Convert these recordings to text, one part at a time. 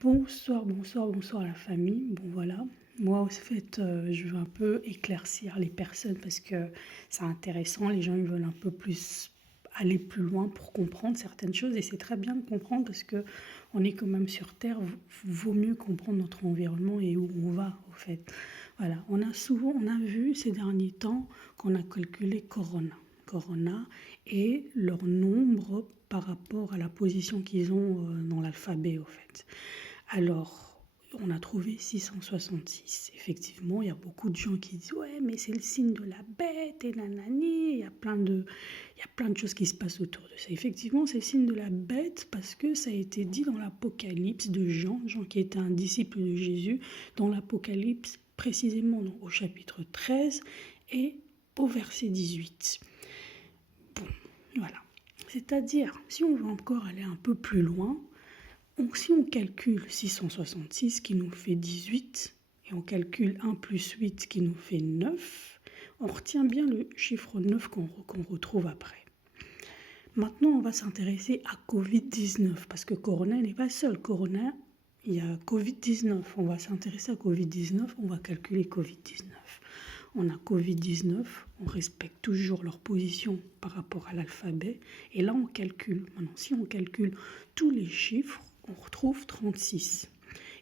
Bonsoir, bonsoir, bonsoir à la famille. Bon voilà, moi au fait, je veux un peu éclaircir les personnes parce que c'est intéressant, les gens ils veulent un peu plus aller plus loin pour comprendre certaines choses et c'est très bien de comprendre parce que on est quand même sur Terre, vaut mieux comprendre notre environnement et où on va au fait. Voilà, on a vu ces derniers temps qu'on a calculé Corona et leur nombre par rapport à la position qu'ils ont dans l'alphabet au fait. Alors, on a trouvé 666. Effectivement, il y a beaucoup de gens qui disent ouais, mais c'est le signe de la bête et nanani. Il y a plein de choses qui se passent autour de ça. Effectivement, c'est le signe de la bête parce que ça a été dit dans l'Apocalypse de Jean qui était un disciple de Jésus, dans l'Apocalypse précisément au chapitre 13 et au verset 18. Bon, voilà. C'est-à-dire, si on veut encore aller un peu plus loin, si on calcule 666 qui nous fait 18 et on calcule 1 plus 8 qui nous fait 9, on retient bien le chiffre 9 qu'on retrouve après. Maintenant, on va s'intéresser à Covid-19 parce que Corona n'est pas seul. Corona, il y a Covid-19. On va s'intéresser à Covid-19, on va calculer Covid-19. On a Covid-19, on respecte toujours leur position par rapport à l'alphabet. Et là, on calcule. Maintenant, si on calcule tous les chiffres, on retrouve 36.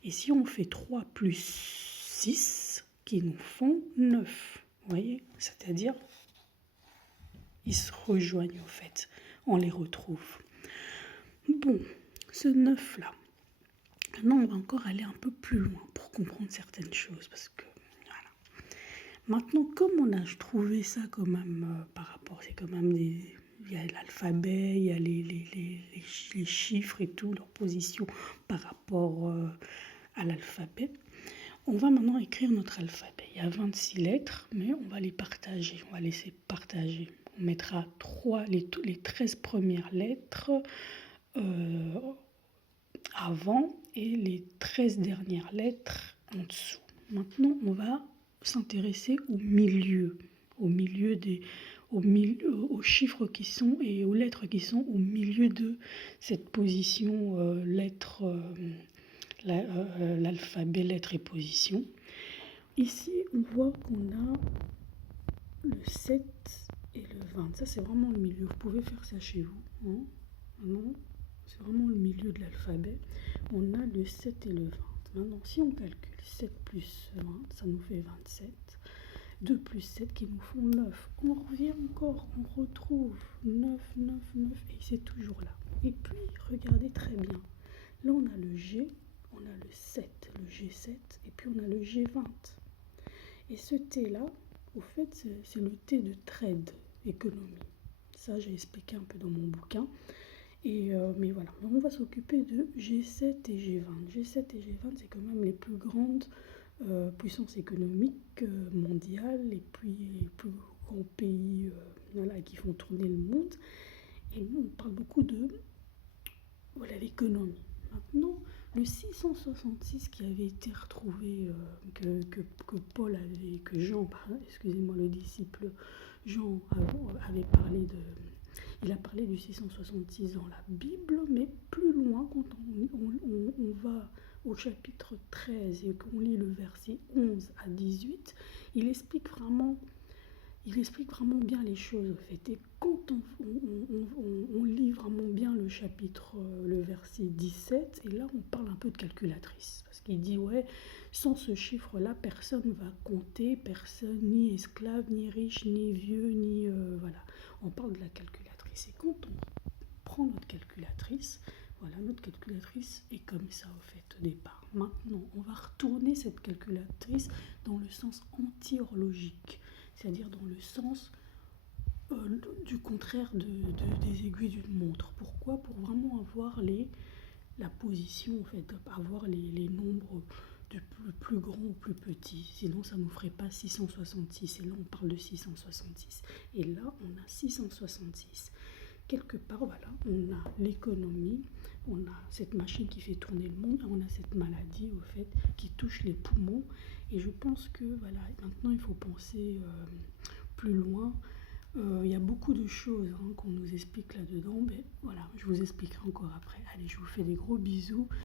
Et si on fait 3 plus 6, qui nous font 9, vous voyez, c'est-à-dire, ils se rejoignent au fait, on les retrouve. Bon, ce 9-là, maintenant on va encore aller un peu plus loin pour comprendre certaines choses, parce que, voilà. Maintenant, comme on a trouvé ça quand même, par rapport, c'est quand même il y a l'alphabet, il y a les chiffres et tout, leur position par rapport à l'alphabet. On va maintenant écrire notre alphabet. Il y a 26 lettres, mais on va les partager. On va laisser partager. On mettra les 13 premières lettres avant et les 13 dernières lettres en dessous. Maintenant, on va s'intéresser au milieu aux chiffres qui sont et aux lettres qui sont au milieu de cette position l'alphabet, lettres et position. Ici, on voit qu'on a le 7 et le 20. Ça, c'est vraiment le milieu. Vous pouvez faire ça chez vous. Hein, non, c'est vraiment le milieu de l'alphabet. On a le 7 et le 20. Maintenant, si on calcule 7 plus 20, ça nous fait 27. 2 plus 7 qui nous font 9. On revient encore, on retrouve 9, 9, 9 et c'est toujours là. Et puis, regardez très bien. Là, on a le G, on a le 7, le G7 et puis on a le G20. Et ce T-là, au fait, c'est le T de trade, économie. Ça, j'ai expliqué un peu dans mon bouquin. Mais voilà, on va s'occuper de G7 et G20. G7 et G20, c'est quand même les plus grandes puissances économiques mondiales et puis les plus grands pays qui font tourner le monde. Et nous, on parle beaucoup de l'économie. Maintenant, le 666 qui avait été retrouvé, que Paul avait, que Jean, excusez-moi, le disciple Jean avait parlé de... Il a parlé du 666 dans la Bible, mais plus loin, quand on va au chapitre 13 et qu'on lit le verset 11 à 18, il explique vraiment bien les choses, en fait. Et quand on lit vraiment bien le chapitre, le verset 17, et là, on parle un peu de calculatrice. Parce qu'il dit, ouais, sans ce chiffre-là, personne ne va compter, personne, ni esclave, ni riche, ni vieux, ni... voilà. On parle de la calculatrice. Et quand on prend notre calculatrice, voilà, notre calculatrice est comme ça, au fait, au départ. Maintenant, on va retourner cette calculatrice dans le sens anti-horlogique, c'est-à-dire dans le sens du contraire des aiguilles d'une montre. Pourquoi ? Pour vraiment avoir la position, en fait, avoir les nombres du plus grand au plus petit. Sinon, ça ne nous ferait pas 666. Et là, on parle de 666. Et là, on a 666. Quelque part, voilà, on a l'économie, on a cette machine qui fait tourner le monde, on a cette maladie, au fait, qui touche les poumons. Et je pense que, voilà, maintenant, il faut penser plus loin. Il y a beaucoup de choses qu'on nous explique là-dedans, mais voilà, je vous expliquerai encore après. Allez, je vous fais des gros bisous.